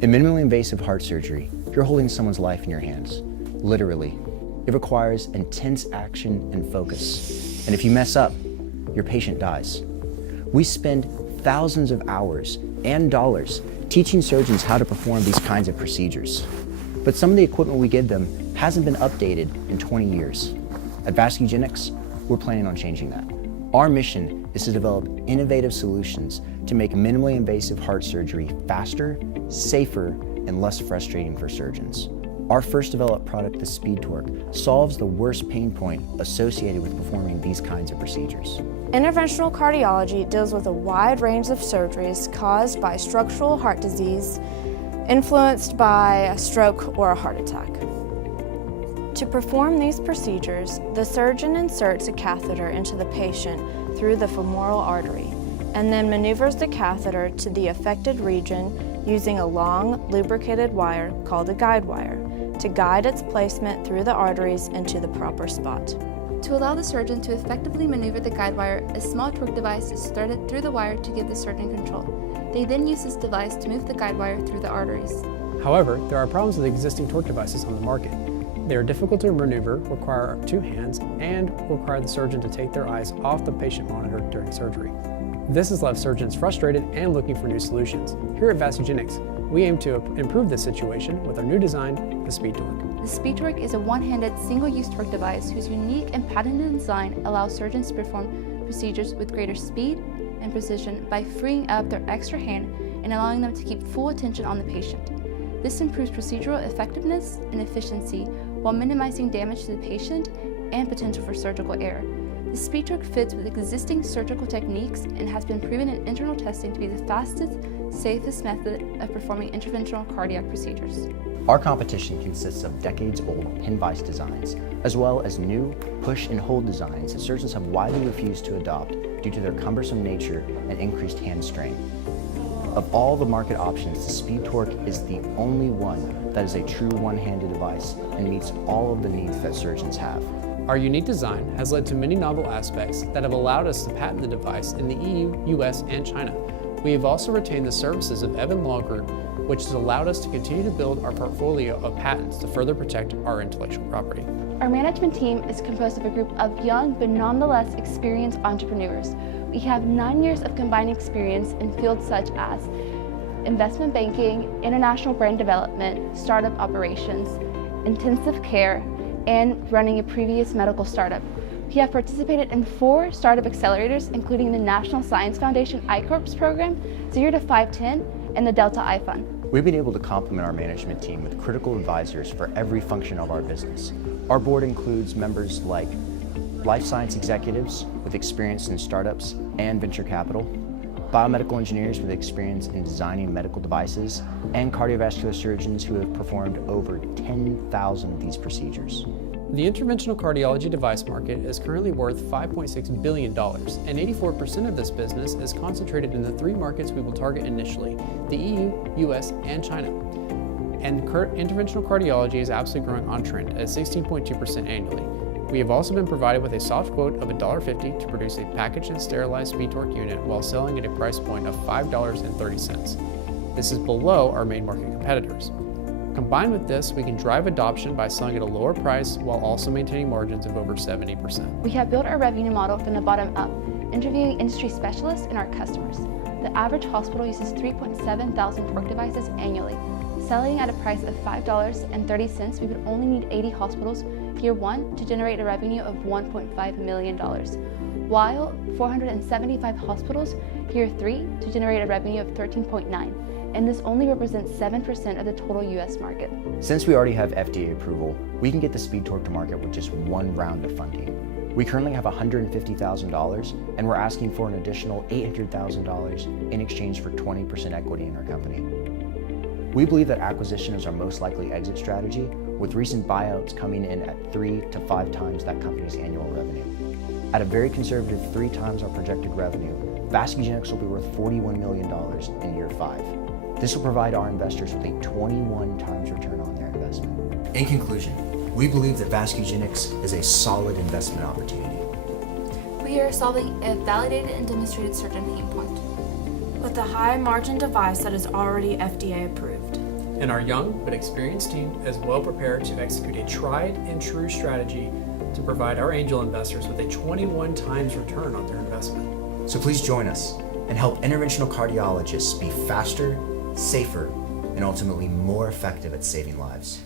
In minimally invasive heart surgery, you're holding someone's life in your hands, literally. It requires intense action and focus. And if you mess up, your patient dies. We spend thousands of hours and dollars teaching surgeons how to perform these kinds of procedures. But some of the equipment we give them hasn't been updated in 20 years. At Vascugenics, we're planning on changing that. Our mission is to develop innovative solutions to make minimally invasive heart surgery faster, safer, and less frustrating for surgeons. Our first developed product, the SpeedTorque, solves the worst pain point associated with performing these kinds of procedures. Interventional cardiology deals with a wide range of surgeries caused by structural heart disease, influenced by a stroke or a heart attack. To perform these procedures, the surgeon inserts a catheter into the patient through the femoral artery and then maneuvers the catheter to the affected region using a long, lubricated wire called a guide wire to guide its placement through the arteries into the proper spot. To allow the surgeon to effectively maneuver the guide wire, a small torque device is threaded through the wire to give the surgeon control. They then use this device to move the guide wire through the arteries. However, there are problems with existing torque devices on the market. They are difficult to maneuver, require two hands, and require the surgeon to take their eyes off the patient monitor during surgery. This has left surgeons frustrated and looking for new solutions. Here at Vascugenics, we aim to improve this situation with our new design, the SpeedTorque. The SpeedTorque is a one-handed, single-use torque device whose unique and patented design allows surgeons to perform procedures with greater speed and precision by freeing up their extra hand and allowing them to keep full attention on the patient. This improves procedural effectiveness and efficiency while minimizing damage to the patient and potential for surgical error. The SpeedTorque fits with existing surgical techniques and has been proven in internal testing to be the fastest, safest method of performing interventional cardiac procedures. Our competition consists of decades-old pin vise designs, as well as new push and hold designs that surgeons have widely refused to adopt due to their cumbersome nature and increased hand strain. Of all the market options, the SpeedTorque is the only one that is a true one-handed device and meets all of the needs that surgeons have. Our unique design has led to many novel aspects that have allowed us to patent the device in the EU, US, and China. We have also retained the services of Evan Law Group, which has allowed us to continue to build our portfolio of patents to further protect our intellectual property. Our management team is composed of a group of young but nonetheless experienced entrepreneurs. We have 9 years of combined experience in fields such as investment banking, international brand development, startup operations, intensive care, and running a previous medical startup. We have participated in 4 startup accelerators, including the National Science Foundation iCorps program, 0 to 510, and the Delta I Fund. We've been able to complement our management team with critical advisors for every function of our business. Our board includes members like life science executives with experience in startups and venture capital, biomedical engineers with experience in designing medical devices, and cardiovascular surgeons who have performed over 10,000 of these procedures. The interventional cardiology device market is currently worth $5.6 billion, and 84% of this business is concentrated in the 3 markets we will target initially, the EU, US, and China. And interventional cardiology is absolutely growing on trend at 16.2% annually. We have also been provided with a soft quote of $1.50 to produce a packaged and sterilized SpeedTorque unit while selling at a price point of $5.30. This is below our main market competitors. Combined with this, we can drive adoption by selling at a lower price while also maintaining margins of over 70%. We have built our revenue model from the bottom up, interviewing industry specialists and our customers. The average hospital uses 3.7 thousand torque devices annually. Selling at a price of $5.30, we would only need 80 hospitals year 1 to generate a revenue of $1.5 million, while 475 hospitals year 3 to generate a revenue of $13.9 million. And this only represents 7% of the total US market. Since we already have FDA approval, we can get the SpeedTorque to market with just 1 round of funding. We currently have $150,000, and we're asking for an additional $800,000 in exchange for 20% equity in our company. We believe that acquisition is our most likely exit strategy, with recent buyouts coming in at 3 to 5 times that company's annual revenue. At a very conservative 3 times our projected revenue, Vascugenetics will be worth $41 million in year 5. This will provide our investors with a 21 times return on their investment. In conclusion, we believe that Vascugenetics is a solid investment opportunity. We are solving a validated and demonstrated surgeon pain point. With a high margin device that is already FDA approved. And our young but experienced team is well prepared to execute a tried and true strategy to provide our angel investors with a 21 times return on their investment. So please join us and help interventional cardiologists be faster, safer, and ultimately more effective at saving lives.